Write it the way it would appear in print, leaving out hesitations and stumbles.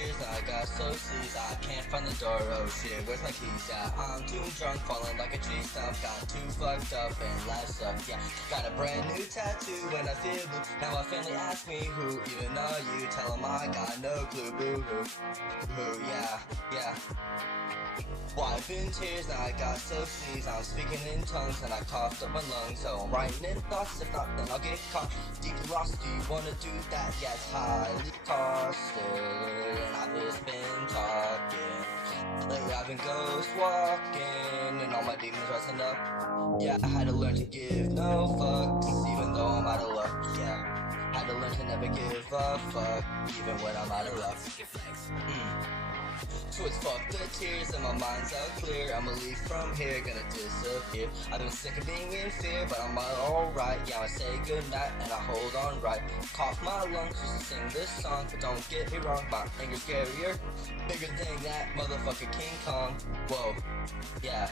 tears and I got so seized. I can't find the door, oh shit, where's my keys? Yeah, I'm too drunk, falling like a tree stump. Got too fucked up and life sucks, yeah. Got a brand new tattoo and I feel blue. Now my family asks me who even are you? Tell them I got no clue, boo-hoo. Boo, yeah, yeah. Wipe in tears, now I got so sneezed. I'm speaking in tongues and I coughed up my lungs. So I'm writing in thoughts, if not then I'll get caught. Deeply lost, do you wanna do that? Yeah, it's highly costed and I've just been talking. Lately I've been ghost walking and all my demons rising up. Yeah, I had to learn to give no fucks, even though I'm out of luck, yeah. Had to learn to never give a fuck, even when I'm out of luck. So it's fuck the tears and my mind's out clear. I'ma leave from here, gonna disappear. I've been sick of being in fear, but I'm alright. Yeah, I say goodnight and I hold on right. Cough my lungs just to sing this song, but don't get me wrong, my anger's scarier, bigger than that motherfucker King Kong. Whoa, yeah.